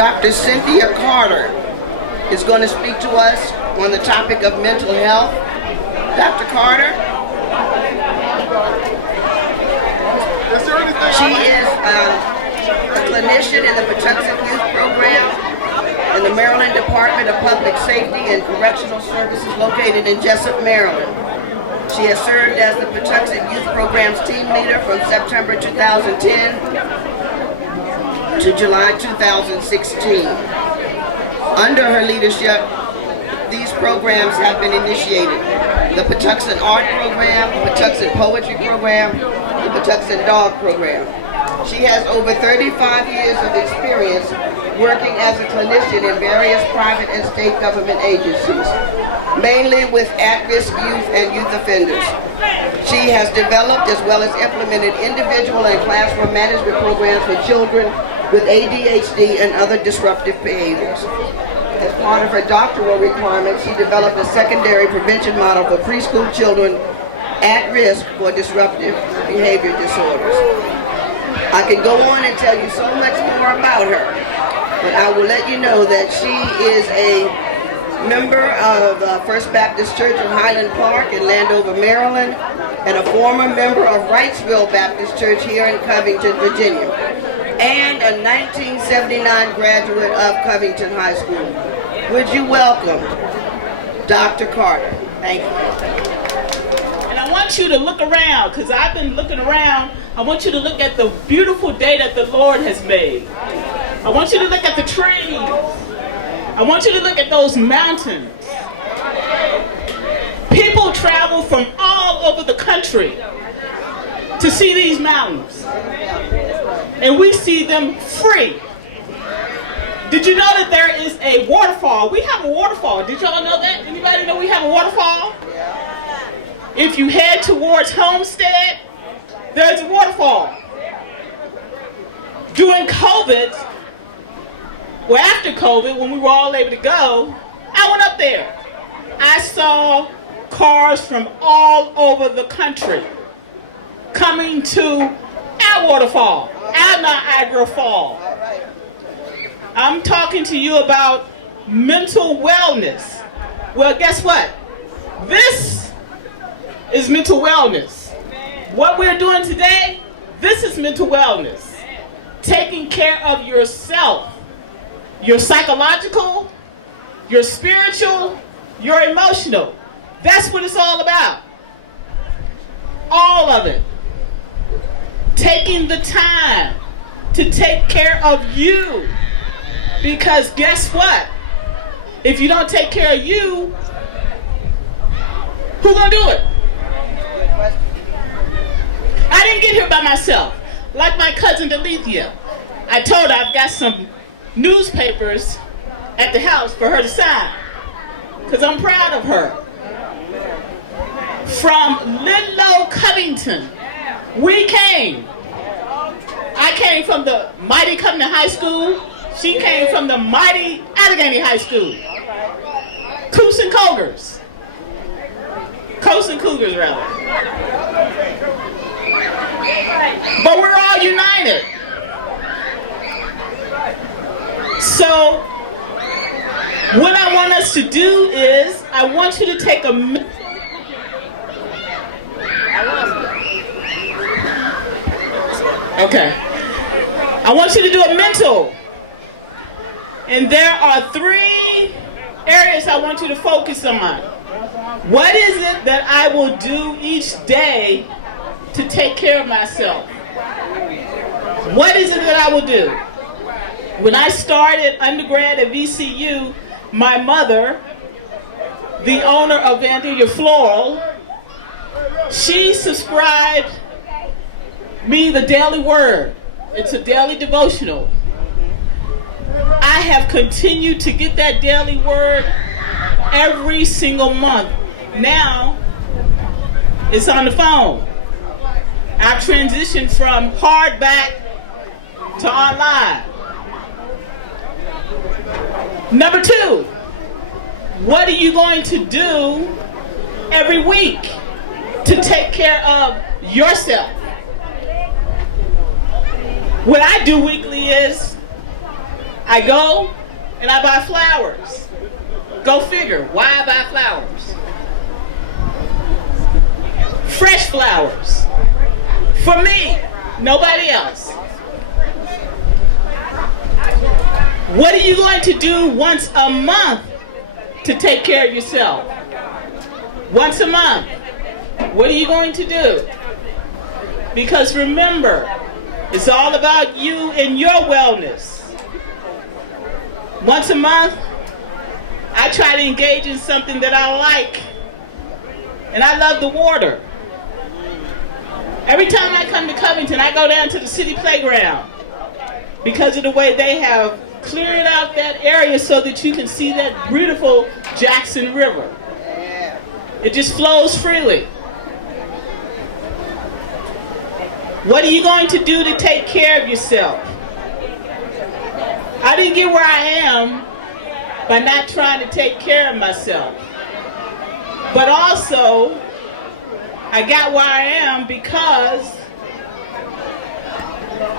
Dr. Cynthia Carter is going to speak to us on the topic of mental health. Dr. Carter? She is a clinician in the Patuxent Youth Program in the Maryland Department of Public Safety and Correctional Services located in Jessup, Maryland. She has served as the Patuxent Youth Program's team leader from September 2010 to July 2016. Under her leadership, these programs have been initiated. The Patuxent Art Program, the Patuxent Poetry Program, the Patuxent Dog Program. She has over 35 years of experience working as a clinician in various private and state government agencies, mainly with at-risk youth and youth offenders. She has developed as well as implemented individual and classroom management programs for children with ADHD and other disruptive behaviors. As part of her doctoral requirements, she developed a secondary prevention model for preschool children at risk for disruptive behavior disorders. I can go on and tell you so much more about her, but I will let you know that she is a member of First Baptist Church in Highland Park in Landover, Maryland, and a former member of Wrightsville Baptist Church here in Covington, Virginia, and a 1979 graduate of Covington High School. Would you welcome Dr. Carter? Thank you. And I want you to look around, because I've been looking around. I want you to look at the beautiful day that the Lord has made. I want you to look at the trees. I want you to look at those mountains. People travel from all over the country to see these mountains. And we see them free. Did you know that there is a waterfall? We have a waterfall. Did y'all know that? Anybody know we have a waterfall? If you head towards Homestead, there's a waterfall. During COVID, well, after COVID, when we were all able to go, I went up there. I saw cars from all over the country coming to our waterfall, our Niagara Fall. I'm talking to you about mental wellness. Well, guess what? This is mental wellness. What we're doing today, this is mental wellness. Taking care of yourself, your psychological, your spiritual, your emotional. That's what it's all about. All of it. Taking the time to take care of you. Because guess what? If you don't take care of you, who's gonna do it? I didn't get here by myself. Like my cousin Delethea. I told her I've got some newspapers at the house for her to sign. Because I'm proud of her. From Lidlow, Covington, we came. I came from the mighty Covington High School. She came from the mighty Allegheny High School. Coos and Cougars. Coast and Cougars, rather. But we're all united. So, what I want us to do is, I want you to take a minute. Okay. I want you to do a mental. And there are 3 areas I want you to focus on. What is it that I will do each day to take care of myself? What is it that I will do? When I started undergrad at VCU, my mother, the owner of Vandalia Floral, she subscribed me the Daily Word. It's a daily devotional. I have continued to get that daily word every single month. Now, it's on the phone. I've transitioned from hardback to online. Number 2, what are you going to do every week to take care of yourself? What I do weekly is I go and I buy flowers. Go figure, why I buy flowers? Fresh flowers. For me, nobody else. What are you going to do once a month to take care of yourself? Once a month. What are you going to do? Because remember, it's all about you and your wellness. Once a month, I try to engage in something that I like. And I love the water. Every time I come to Covington, I go down to the city playground because of the way they have cleared out that area so that you can see that beautiful Jackson River. It just flows freely. What are you going to do to take care of yourself? I didn't get where I am by not trying to take care of myself. But also, I got where I am because,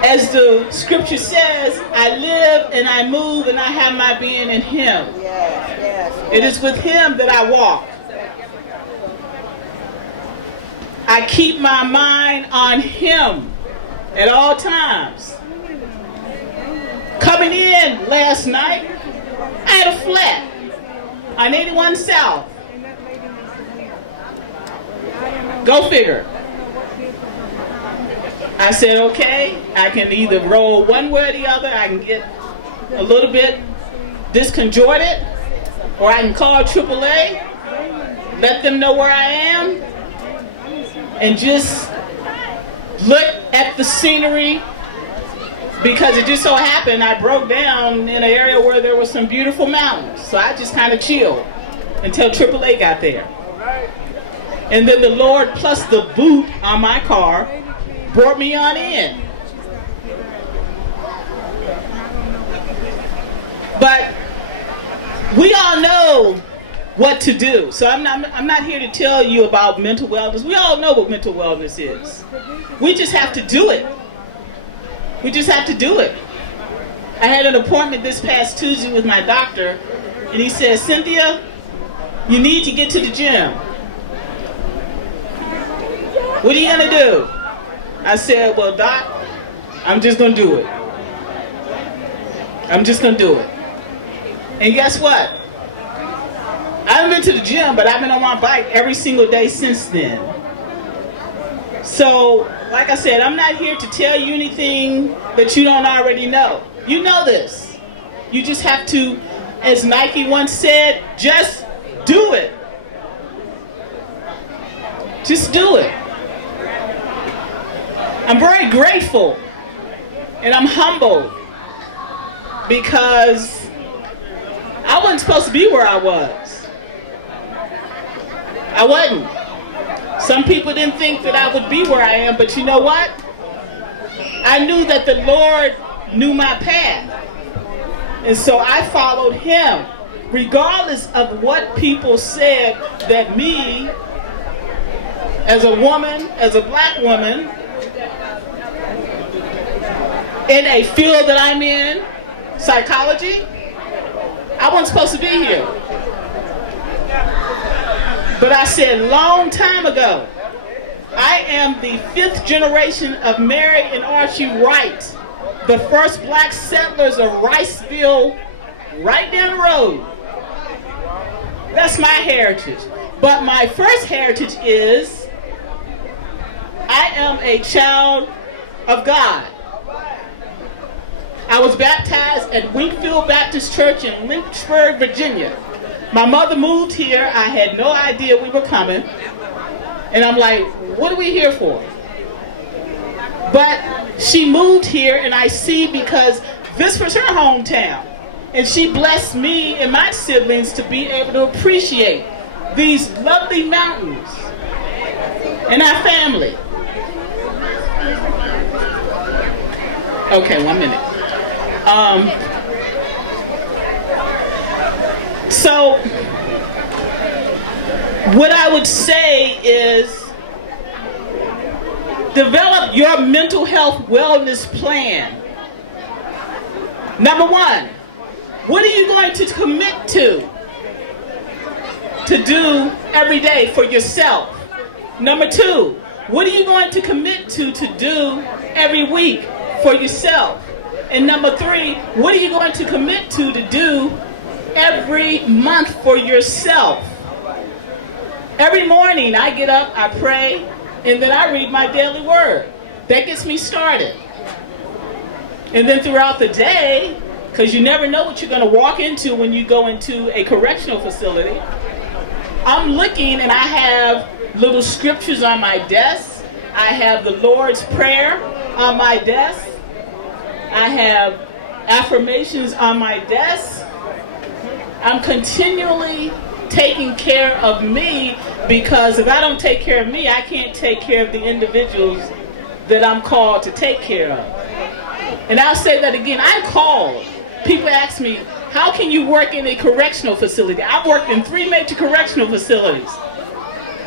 as the scripture says, I live and I move and I have my being in Him. It is with Him that I walk. I keep my mind on Him at all times. Coming in last night, I had a flat on 81 South. Go figure. I said, okay, I can either roll one way or the other. I can get a little bit disconjointed, or I can call AAA, let them know where I am, and just look at the scenery, because it just so happened I broke down in an area where there were some beautiful mountains. So I just kind of chilled until AAA got there. And then the Lord, plus the boot on my car, brought me on in. But we all know what to do. So I'm not here to tell you about mental wellness. We all know what mental wellness is. We just have to do it. We just have to do it. I had an appointment this past Tuesday with my doctor, and he said, Cynthia, you need to get to the gym. What are you going to do? I said, well, Doc, I'm just going to do it. I'm just going to do it. And guess what? I haven't been to the gym, but I've been on my bike every single day since then. So, like I said, I'm not here to tell you anything that you don't already know. You know this. You just have to, as Nike once said, just do it. Just do it. I'm very grateful and I'm humbled because I wasn't supposed to be where I was. I wasn't. Some people didn't think that I would be where I am, but you know what? I knew that the Lord knew my path. And so I followed Him, regardless of what people said that me, as a woman, as a black woman, in a field that I'm in, psychology, I wasn't supposed to be here. But I said long time ago, I am the 5th generation of Mary and Archie Wright, the first black settlers of Riceville, right down the road. That's my heritage. But my first heritage is, I am a child of God. I was baptized at Winkfield Baptist Church in Lynchburg, Virginia. My mother moved here. I had no idea we were coming. And I'm like, what are we here for? But she moved here, and I see, because this was her hometown. And she blessed me and my siblings to be able to appreciate these lovely mountains and our family. Okay, 1 minute. So, what I would say is, develop your mental health wellness plan. Number 1, What are you going to commit to do every day for yourself? Number 2, what are you going to commit to do every week for yourself? And number 3, what are you going to commit to do every month for yourself? Every morning I get up, I pray, and then I read my daily word. That gets me started. And then throughout the day, because you never know what you're going to walk into when you go into a correctional facility, I'm looking and I have little scriptures on my desk. I have the Lord's Prayer on my desk. I have affirmations on my desk. I'm continually taking care of me, because if I don't take care of me, I can't take care of the individuals that I'm called to take care of. And I'll say that again, I'm called. People ask me, how can you work in a correctional facility? I've worked in 3 major correctional facilities.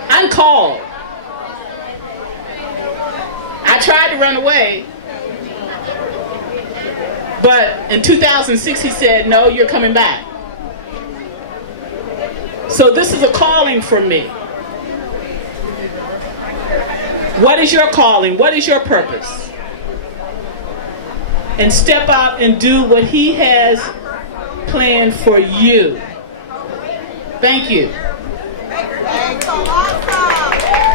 I'm called. I tried to run away, but in 2006 he said, no, you're coming back. So this is a calling for me. What is your calling? What is your purpose? And step out and do what he has planned for you. Thank you. So awesome.